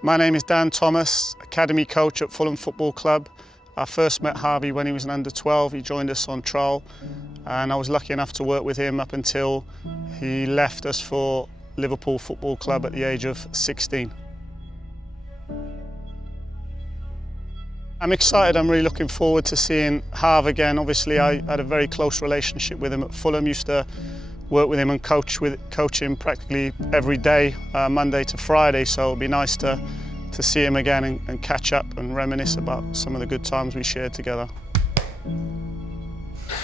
My name is Dan Thomas, Academy Coach at Fulham Football Club. I first met Harvey when he was an under-12. He joined us on trial and I was lucky enough to work with him up until he left us for Liverpool Football Club at the age of 16. I'm excited, I'm really looking forward to seeing Harv again. Obviously I had a very close relationship with him at Fulham, used to work with him and coach him practically every day, Monday to Friday, so it'll be nice to see him again and catch up and reminisce about some of the good times we shared together.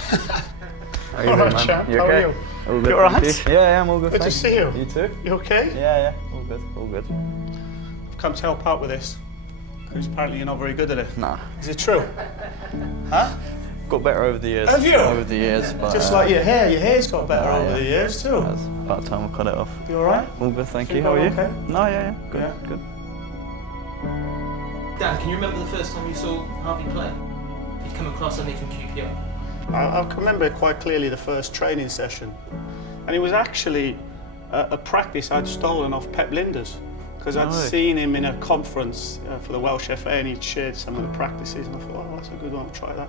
How are you, man? Champ. You How okay? are you? All good, You all right? Yeah, I'm all good. Good to see you. You too? You okay? Yeah, all good, all good. I've come to help out with this, because apparently you're not very good at it. Nah. Is it true? Huh? Got better over the years. Have you? Over the years, but... Just like your hair's got better over the years too. It's about time I cut it off. You alright? All good, thank you. Think How are you? okay? No, yeah, good, Yeah. good. Dan, can you remember the first time you saw Harvey play? You'd come across anything QPR? I can remember quite clearly the first training session, and it was actually a practice I'd stolen off Pep Lijnders, because I'd seen him in a conference for the Welsh FA and he'd shared some of the practices and I thought, oh, that's a good one, I'll try that.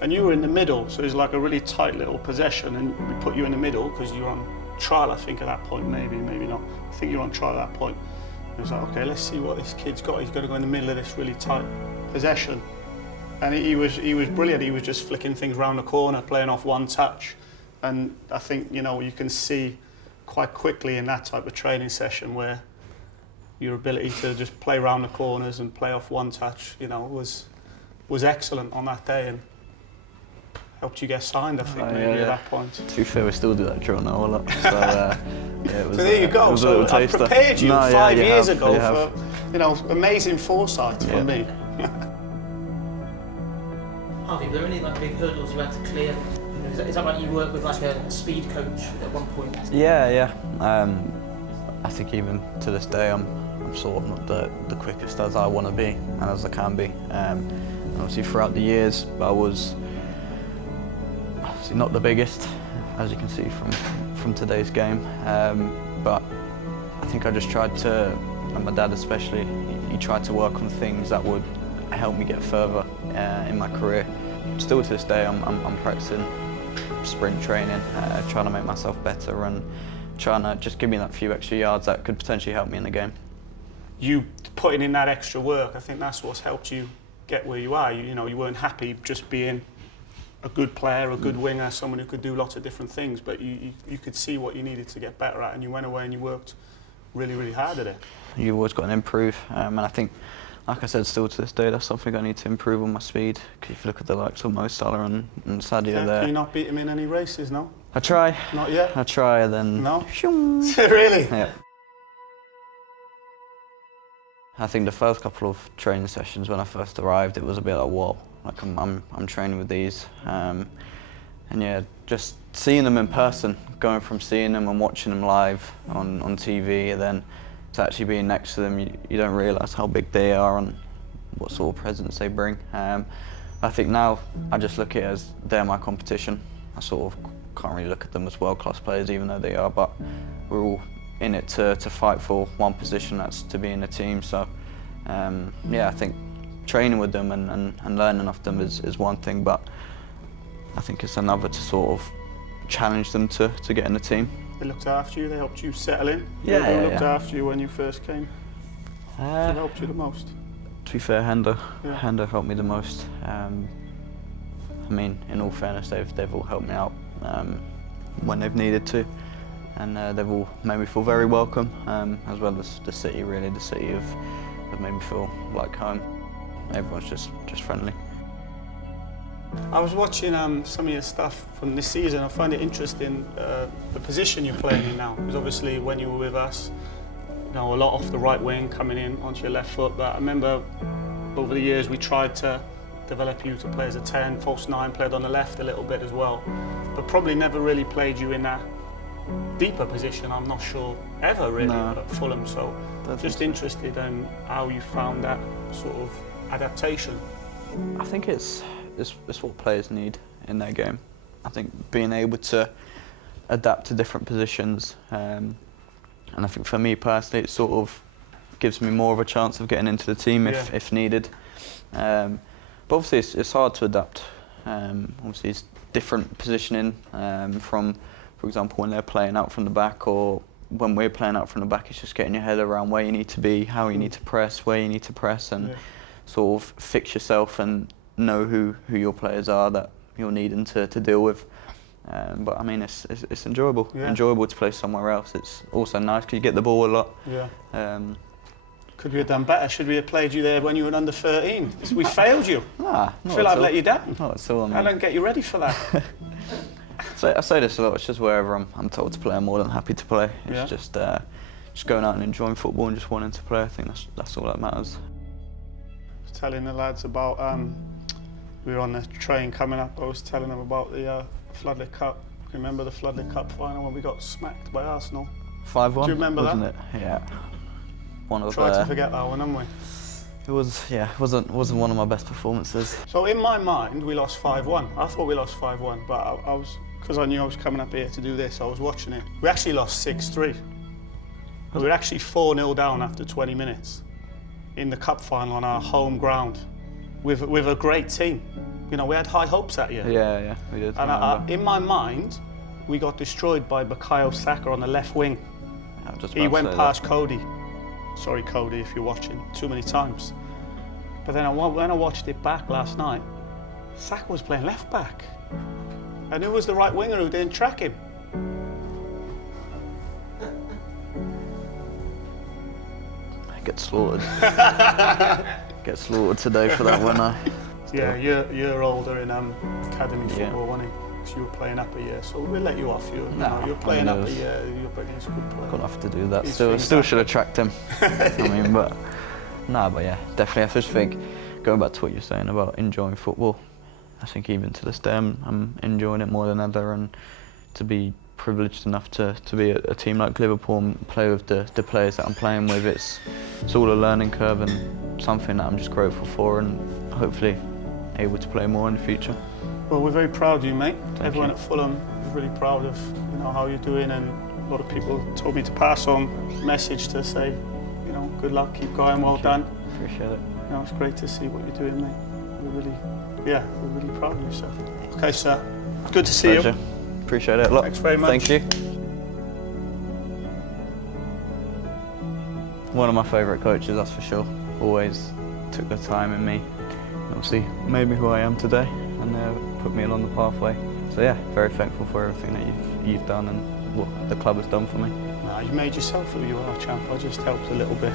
And you were in the middle, so it was like a really tight little possession, and we put you in the middle because you were on trial, I think, at that point, maybe not. I think you were on trial at that point. It was like, okay, let's see what this kid's got. He's got to go in the middle of this really tight possession. And he was brilliant. He was just flicking things round the corner, playing off one touch. And I think, you can see quite quickly in that type of training session where your ability to just play round the corners and play off one touch, was excellent on that day and helped you get signed, I think, maybe at that point. To be fair, we still do that drill now a lot. So, yeah, it was, so there you go. So I prepared you 5 years ago for, amazing foresight from me. Harvey, were there any big hurdles you had to clear? Is that like you worked with a speed coach at one point? Yeah. I think even to this day, I'm sort of not the quickest as I want to be and as I can be. Obviously, throughout the years, I was obviously not the biggest, as you can see from today's game. But I think I just tried to, and my dad especially, he tried to work on things that would help me get further in my career. Still to this day, I'm practicing sprint training, trying to make myself better and trying to just give me that few extra yards that could potentially help me in the game. You putting in that extra work, I think that's what's helped you get where you are. You weren't happy just being a good player, a good winger, someone who could do lots of different things, but you could see what you needed to get better at, and you went away and you worked really, really hard at it. You've always got to improve, and I think, like I said, still to this day, that's something I need to improve on my speed. Because if you look at the likes of Mo Salah and Sadio there. Can you not beat him in any races, no? I try. Not yet? I try, then... No? Shoom. Really? Yeah. I think the first couple of training sessions when I first arrived, it was a bit like, whoa, like I'm training with these. And yeah, just seeing them in person, going from seeing them and watching them live on TV, and then to actually being next to them, you don't realise how big they are and what sort of presence they bring. I think now I just look at it as they're my competition. I sort of can't really look at them as world-class players, even though they are, but we're all in it to fight for one position, that's to be in a team. So yeah, I think training with them and learning off them is one thing, but I think it's another to sort of challenge them to get in the team. They looked after you, they helped you settle in? Yeah, They looked after you when you first came? Who helped you the most? To be fair, Hendo Yeah. helped me the most. I mean, in all fairness, they've all helped me out when they've needed to, and they've all made me feel very welcome, as well as the city. Really, the city have made me feel like home. Everyone's just friendly. I was watching some of your stuff from this season. I find it interesting the position you're playing in now, because obviously when you were with us, a lot off the right wing, coming in onto your left foot. But I remember over the years we tried to develop you to play as a 10, false 9, played on the left a little bit as well, but probably never really played you in that deeper position, I'm not sure, ever really at Fulham. So just interested in how you found that sort of adaptation. I think it's what players need in their game. I think being able to adapt to different positions, and I think for me personally, it's sort of gives me more of a chance of getting into the team if needed. But obviously it's hard to adapt. Obviously it's different positioning from, for example, when they're playing out from the back, or when we're playing out from the back. It's just getting your head around where you need to be, how you need to press, where you need to press, and sort of fix yourself and know who your players are that you're needing to deal with. But I mean, it's enjoyable. Enjoyable to play somewhere else. It's also nice because you get the ball a lot. Could we have done better? Should we have played you there when you were under 13? We failed you. Nah, I feel I've let you down. Not at all. I don't get you ready for that. So I say this a lot. It's just wherever I'm told to play, I'm more than happy to play. It's just going out and enjoying football and just wanting to play. I think that's all that matters. I was telling the lads about we were on the train coming up. I was telling them about the Floodlit Cup. Remember the Floodlit Cup final when we got smacked by Arsenal? 5-1. Do you remember wasn't that? It? Yeah. Tried to forget that one, haven't we? It was, wasn't one of my best performances. So in my mind, we lost 5-1. I thought we lost 5-1, but I was, because I knew I was coming up here to do this, I was watching it. We actually lost 6-3. We were actually 4-0 down after 20 minutes in the cup final on our home ground with a great team. You know, we had high hopes that year. Yeah, we did. And in my mind, we got destroyed by Bukayo Saka on the left wing. He went past Cody. Sorry, Cody, if you're watching, too many times. But then when I watched it back last night, Saka was playing left back. And who was the right winger who didn't track him? Get slaughtered. Get slaughtered today for that one. Yeah, you're older in academy football, wasn't he? Because you were playing up a year, so we'll let you off. You're playing up a year, you're against a good player. Gonna have to do that. Still should have tracked him. I mean, but yeah, definitely. I just think, going back to what you're saying about enjoying football, I think even to this day I'm enjoying it more than ever, and to be privileged enough to be at a team like Liverpool and play with the players that I'm playing with, it's all a learning curve and something that I'm just grateful for, and hopefully able to play more in the future. Well, we're very proud of you, mate. Everyone you. at Fulham is really proud of how you're doing, and a lot of people told me to pass on a message to say, good luck, keep going, well done. Appreciate it. It's great to see what you're doing, mate. We're really proud of yourself. Okay, sir. Good to see Pleasure. you. Appreciate it a lot. Thanks very much. Thank you. One of my favourite coaches, that's for sure. Always took the time in me. Obviously, made me who I am today, and put me along the pathway. So yeah, very thankful for everything that you've done and what the club has done for me. You made yourself who you are, champ. I just helped a little bit.